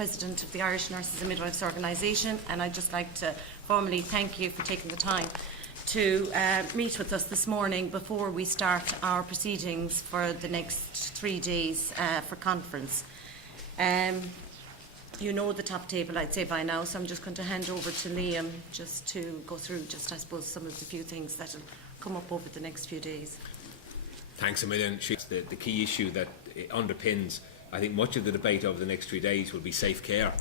President of the Irish Nurses and Midwives Organisation, and I'd just like to formally thank you for taking the time to meet with us this morning before we start our proceedings for the next 3 days for conference. You know the top table, I'd say, by now, so I'm just going to hand over to Liam just to go through, I suppose, some of the few things that will come up over the next few days. Thanks a million. The key issue that underpins, I think, much of the debate over the next 3 days will be safe care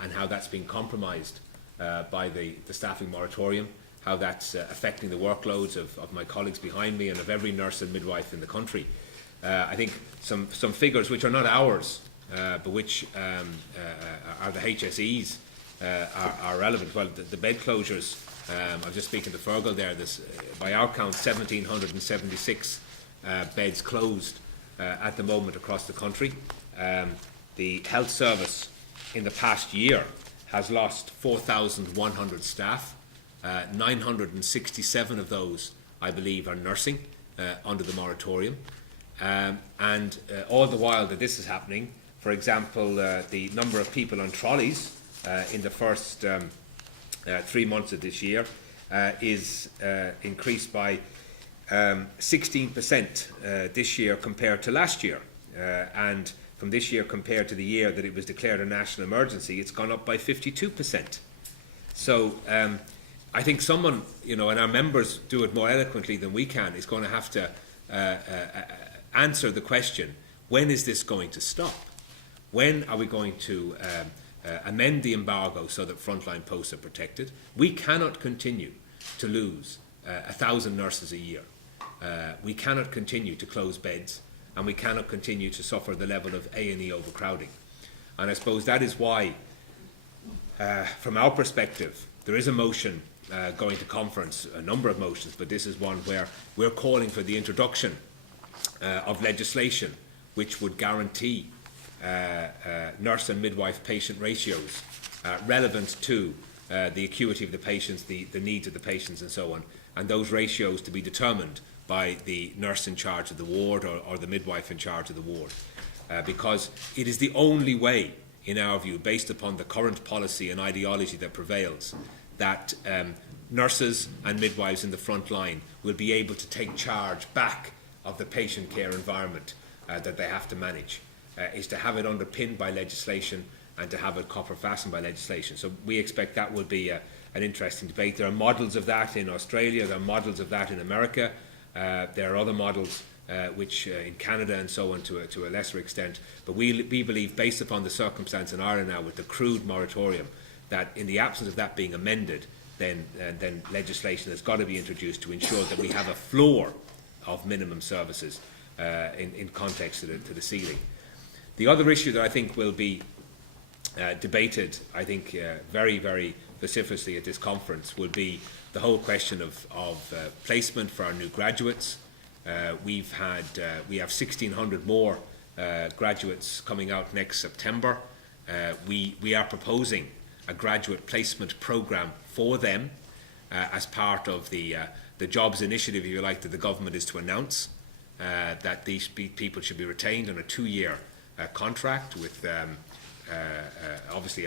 and how that's been compromised by the staffing moratorium, how that's affecting the workloads of my colleagues behind me and of every nurse and midwife in the country. I think some figures which are not ours, but which are the HSE's, are relevant. Well, the bed closures, I was just speaking to Fergal there, by our count 1,776 beds closed at the moment across the country. The health service in the past year has lost 4,100 staff. 967 of those, I believe, are nursing under the moratorium. And all the while that this is happening, for example, the number of people on trolleys in the first 3 months of this year is increased by 16% this year compared to last year. And from this year compared to the year that it was declared a national emergency, it's gone up by 52%. So I think someone, and our members do it more eloquently than we can, is going to have to answer the question, when is this going to stop? When are we going to amend the embargo so that frontline posts are protected? We cannot continue to lose 1,000 nurses a year. We cannot continue to close beds, and we cannot continue to suffer the level of A&E overcrowding. And I suppose that is why, from our perspective, there is a motion going to conference, a number of motions, but this is one where we're calling for the introduction of legislation which would guarantee nurse and midwife patient ratios relevant to the acuity of the patients, the needs of the patients and so on, and those ratios to be determined by the nurse in charge of the ward or the midwife in charge of the ward, because it is the only way, in our view, based upon the current policy and ideology that prevails, that nurses and midwives in the front line will be able to take charge back of the patient care environment that they have to manage, is to have it underpinned by legislation and to have it copper fastened by legislation. So we expect that will be an interesting debate. There are models of that in Australia, there are models of that in America, there are other models which in Canada and so on to a lesser extent. But we believe, based upon the circumstance in Ireland now with the crude moratorium, that in the absence of that being amended, then legislation has got to be introduced to ensure that we have a floor of minimum services in context to the ceiling. The other issue that I think will be debated, I think, very, very vociferously at this conference will be the whole question of placement for our new graduates. We have 1,600 more graduates coming out next September. We are proposing a graduate placement programme for them as part of the jobs initiative, if you like, that the government is to announce, that these people should be retained on a 2-year contract with obviously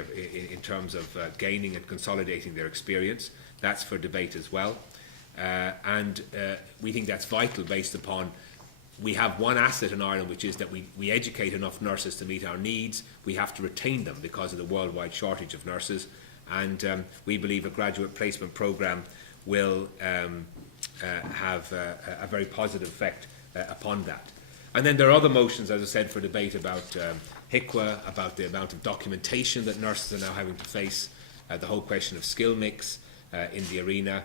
in terms of gaining and consolidating their experience. That's for debate as well. And we think that's vital based upon we have one asset in Ireland, which is that we educate enough nurses to meet our needs. We have to retain them because of the worldwide shortage of nurses. And we believe a graduate placement programme will have a very positive effect upon that. And then there are other motions, as I said, for debate about HICWA, about the amount of documentation that nurses are now having to face, the whole question of skill mix in the arena,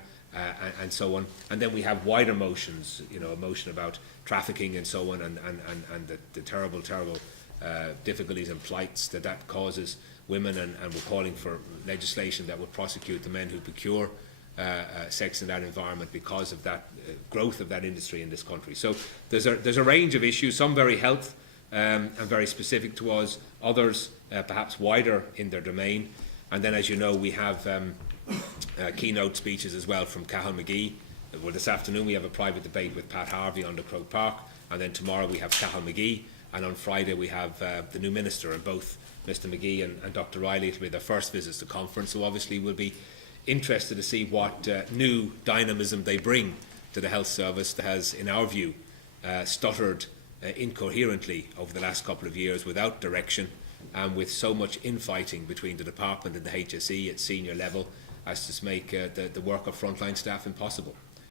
and so on. And then we have wider motions, a motion about trafficking and so on, and the terrible difficulties and plights that causes women, and we're calling for legislation that would prosecute the men who procure sex in that environment because of that growth of that industry in this country. So there's a range of issues, some very health and very specific to us, others perhaps wider in their domain. And then, as you know, we have keynote speeches as well from Cathal McGee. Well, this afternoon we have a private debate with Pat Harvey under Croke Park, and then tomorrow we have Cathal McGee and on Friday we have the new minister, and both Mr McGee and Dr Riley will be their first visits to conference, so obviously we'll be interested to see what new dynamism they bring to the health service that has, in our view, stuttered incoherently over the last couple of years without direction, and with so much infighting between the department and the HSE at senior level as to make the work of frontline staff impossible.